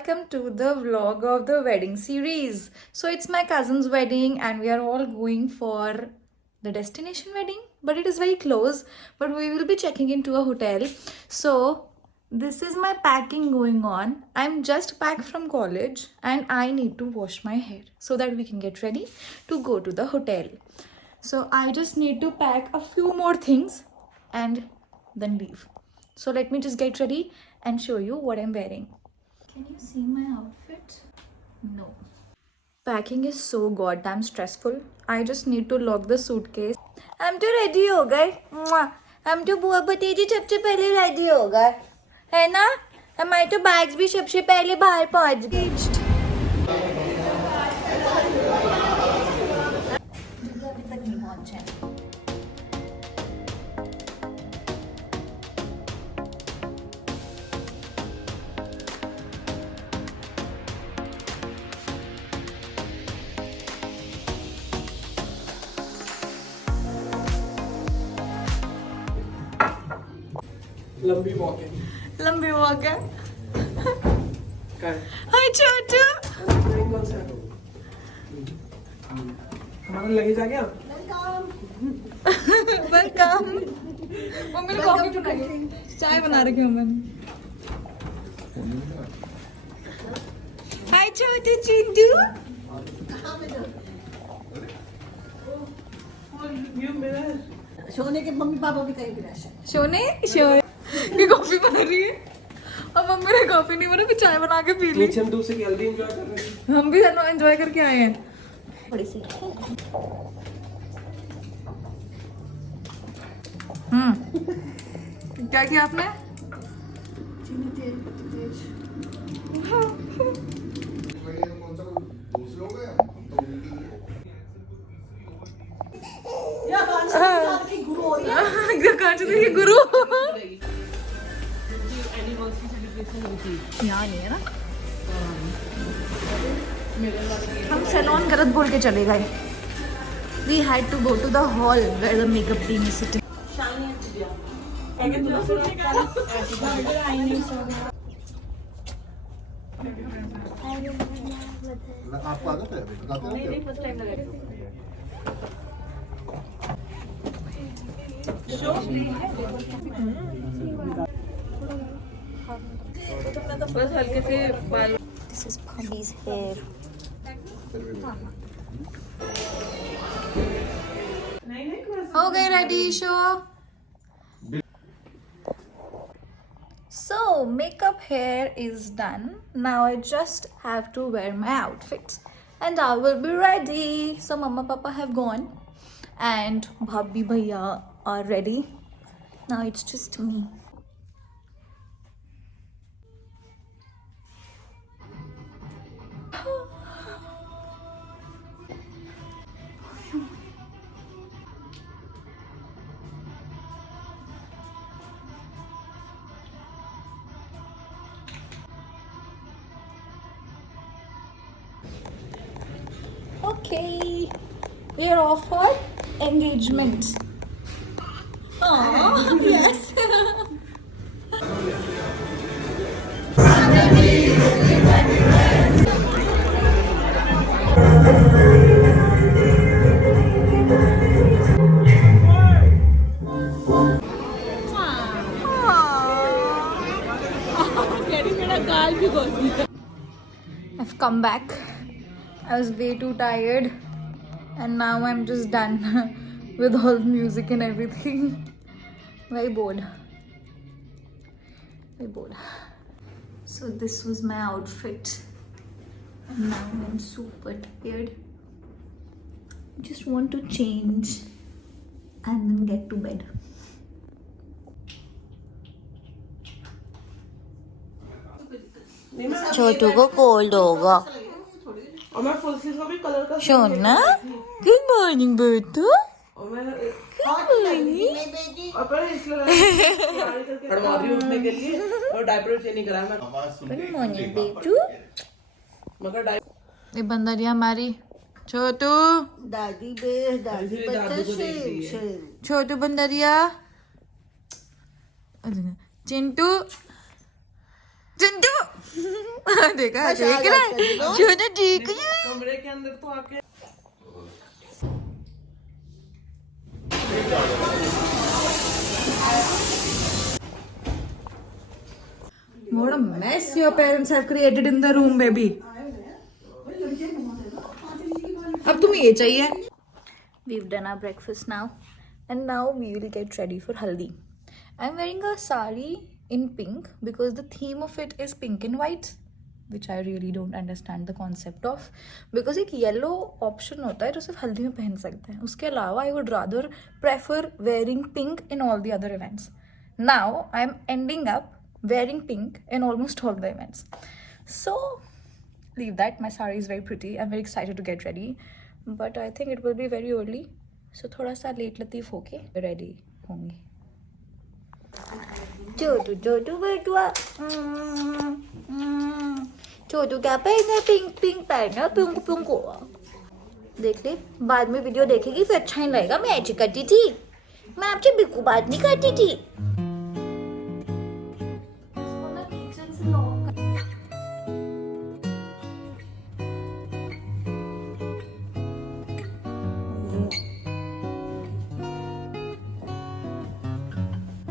welcome to the vlog of the wedding series. So it's my cousin's wedding and we are all going for the destination wedding, but it is very close, but we will be checking into a hotel. So this is my packing going on. I'm just back from college and I need to wash my hair so that we can get ready to go to the hotel. So I just need to pack a few more things and then leave. So let me just get ready and show you what I'm wearing. Can you see my outfit? No. Packing is so goddamn stressful. I just need to lock the suitcase. I'm too ready हो गए. हम तो बुआ भतीजी सबसे पहले ready हो गए, है ना? हमारे तो bags भी सबसे पहले बाहर पहुंच गए. अभी तक नहीं पहुंचे. लंबी वॉक है. हाय छोटू. हमारा लगेज आ गया. वेलकम. मम्मी ने कॉफी बनाई, चाय बना रखी हूँ मैंने. हाय छोटू चिंटू. सोने के मम्मी पापा भी कहीं भी शोने की कॉफी बना रही है और मम्मी ने कॉफी नहीं बना, फिर चाय बना के पी ली. किचन तो से जल्दी एंजॉय कर रहे हैं. हम भी एंजॉय करके आए हैं. बड़ी सी क्या किया आपने? गुरु यहाँ नहीं है ना. हम सैलून गलत बोल के चले गए. We had to go to the hall where the makeup team is sitting. आपको आदत है बताते हो? बस हल्के से बाल. This is Bobby's hair. हो गए ready show. So makeup hair is done. Now I just have to wear my outfits and I will be ready. So mama papa have gone and bhabhi bhaiya are ready. Now it's just me. Okay, we are off for engagement. Oh, yes. I've come back. I was way too tired and now I'm just done with all the music and everything. Very bored. Very bored. So this was my outfit and now I'm super tired. Just want to change and then get to bed. छोटू को cold होगा. और मैं full sleeve का भी colour का सोना, good morning बेटू. और मैं और पर इसलिए पढ़वा रही हूँ उठने के लिए और डायपर चेंज नहीं कराया मैं. गुड मॉर्निंग बेटू. मगर डायपर ये बंदा दिया हमारी छोटू. दादी बच्चा शेर. छोटू बंदरिया. चिंटू चिंटू देखा देख रहा है छोटा ठीक है कमरे के अंदर तो आके What a mess your parents have created in the room, baby. अब तुम्हें ये चाहिए? We've done our breakfast now, and now we will get ready for haldi. I'm wearing a sari in pink because the theme of it is pink and white, which I really don't understand the concept of. Because एक yellow option होता है जो सिर्फ हल्दी में पहन सकते हैं. उसके अलावा I would rather prefer wearing pink in all the other events. Now I'm ending up wearing pink in almost all the events. So leave that. My sari is very pretty. I'm very excited to get ready, but I think it will be very early. So थोड़ा सा late Latif होके ready होंगी. छोटू छोटू बेटुआ छोटू क्या पहना pink pink पहना pink pink हुआ देख ले बाद में वीडियो देखेगी फिर अच्छा नहीं लगेगा मैं ऐसी करती थी मैं आपसे बिल्कुल बात नहीं करती थी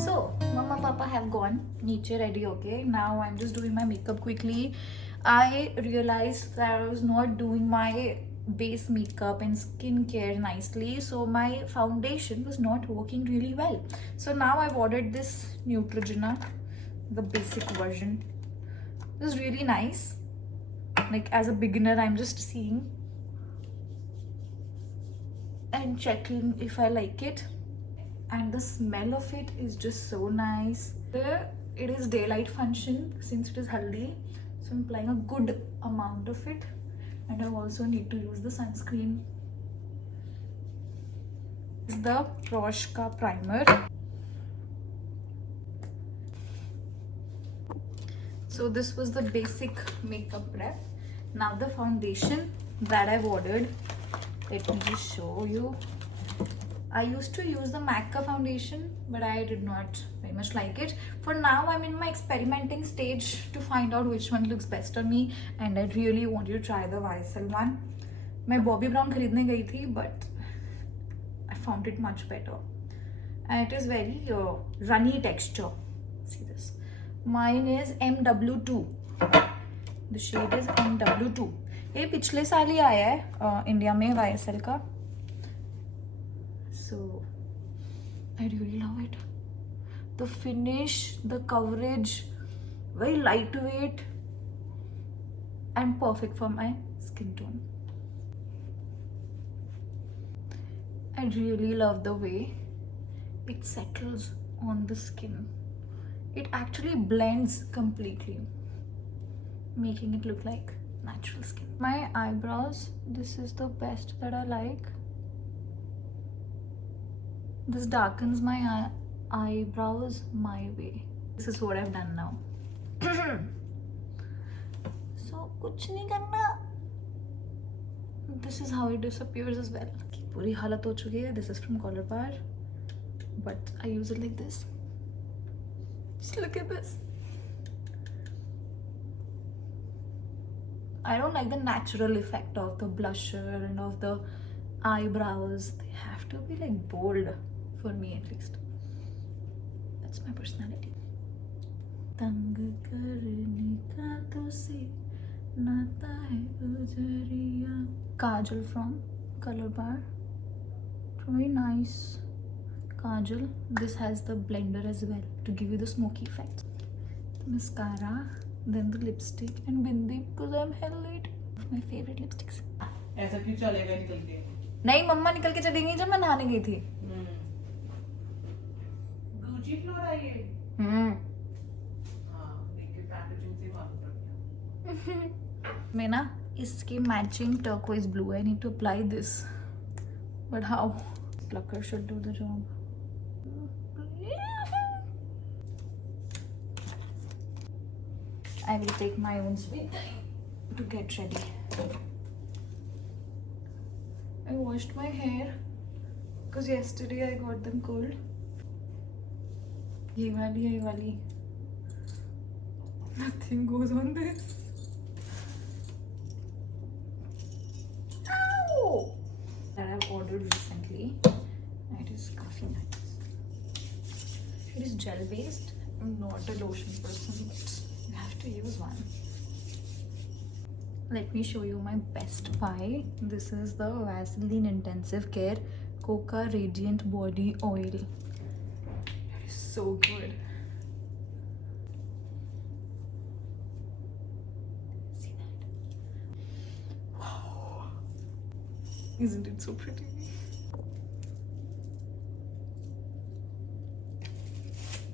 So, Mama Papa have gone. Niche ready, okay? Now I'm just doing my makeup quickly. I realized that I was not doing my base makeup and skincare nicely, so my foundation was not working really well. So now I've ordered this Neutrogena, the basic version. This is really nice. Like as a beginner, I'm just seeing and checking if I like it. And the smell of it is just so nice. It is daylight function since it is haldi, so I'm applying a good amount of it, and I also need to use the sunscreen. This is the Roche ka primer. So this was the basic makeup prep. Now the foundation that I've ordered. Let me just show you. I used to use the MAC ka foundation, but I did not very much like it. For now, I'm in my experimenting stage to find out which one looks best on me, and I really want you to try the YSL one. मैं Bobbi Brown खरीदने गई थी, but I found it much better, and it is very runny texture. See this. Mine is MW2. The shade is MW2. ये पिछले साल ही आया है India में YSL का. So I really love it. The finish, the coverage, very lightweight and perfect for my skin tone. I really love the way it settles on the skin. It actually blends completely, making it look like natural skin. My eyebrows, this is the best that I like. This darkens my eyebrows my way. This is what I've done now. So कुछ नहीं करना. This is how it disappears as well. पूरी हालत हो चुकी है. This is from Color Bar, but I use it like this. Just look at this. I don't like the natural effect of the blusher and of the eyebrows. They have to be like bold. For me at least. That's my personality. तंग करने का तो से नाता है गुजरिया. Kajal from Color Bar. Very nice kajal. This has the blender as well to give you the smoky effect. The mascara, then the lipstick and bindi because I'm hell late. My favorite lipsticks. ऐसा क्यों चलेगा निकल के? नहीं मम्मा निकल के चली गई जब मैं नहाने गई थी. गुची फ्लोर है ये. हाँ, देखिए पैकेजिंग से मालूम पड़ गया. मैं ना इसकी matching turquoise blue. I need to apply this, but how? Plucker should do the job. I will take my own sweet time to get ready. I washed my hair because yesterday I got them cold. ये वाली Nothing goes on this. gel based. I'm not a lotion person, but you have to use one. Let me show you my best buy. This is the Vaseline Intensive Care Coca Radiant Body Oil. It is so good. See that? Wow. Isn't it so pretty?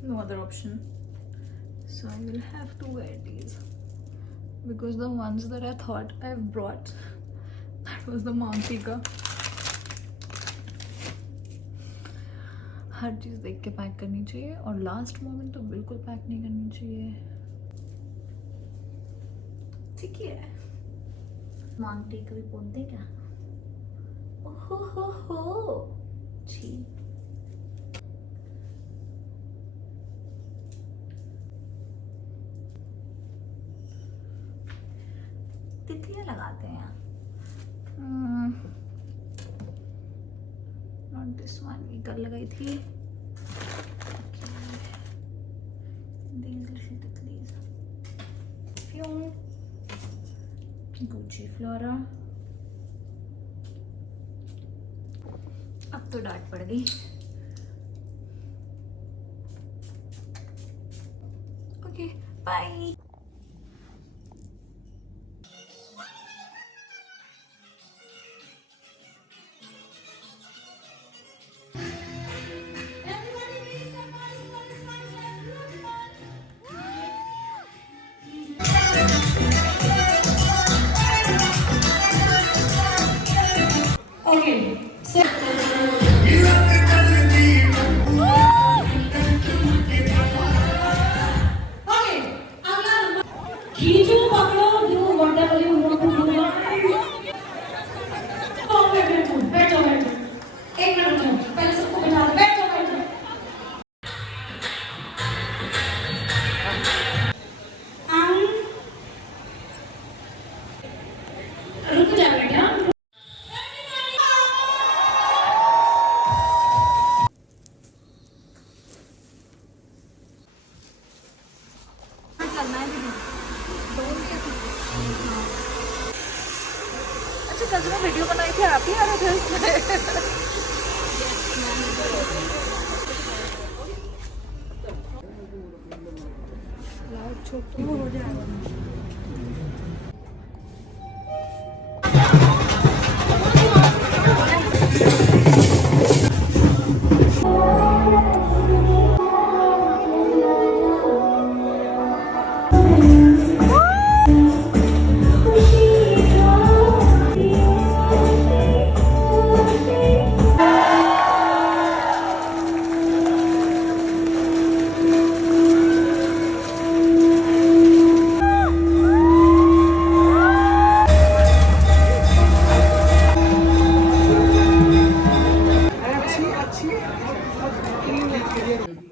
No other option, so I will have to wear these, because the ones that I thought I've brought, that was the Mounty का. हर चीज़ देख के pack करनी चाहिए और last moment तो बिल्कुल pack नहीं करनी चाहिए. ठीक ही है. मांगटी कभी बोलते क्या? ओहो छी. तितलियां लगाते हैं. Not this one. ये कल लगाई थी. These little ticklies. Perfume. Gucci Flora. अब तो डांट पड़ गई. Okay bye. खींचो पकड़ो जो वंडा वाली उनको बोलो बैठो बैठो बैठो एक मिनट रुको पहले सबको बैठा दो बैठो बैठो रुक जा बेटा अच्छा कल मैं वीडियो बनाई थी, आप ही आ रहे थे उसमें. छोटू हो जाएगा.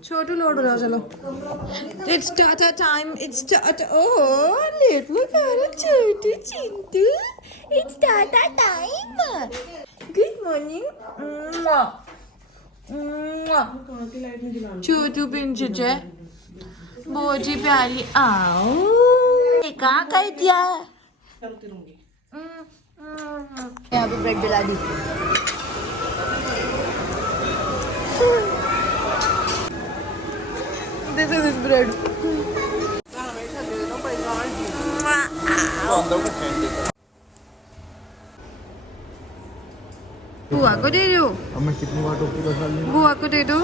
छोटू लोड हो जाओ. चलो it's tata time. It's tata. Oh let look at Chhotu Chintu. It's tata time. Good morning. Chhotu पिंचुचे बोजी प्यारी. आओ ये कहाँ कर दिया? यहाँ पे ब्रेड जला दी. This is his bread. बुआ को दे दो. अब मैं कितनी बार टोपी बदल लूं? बुआ को दे दो.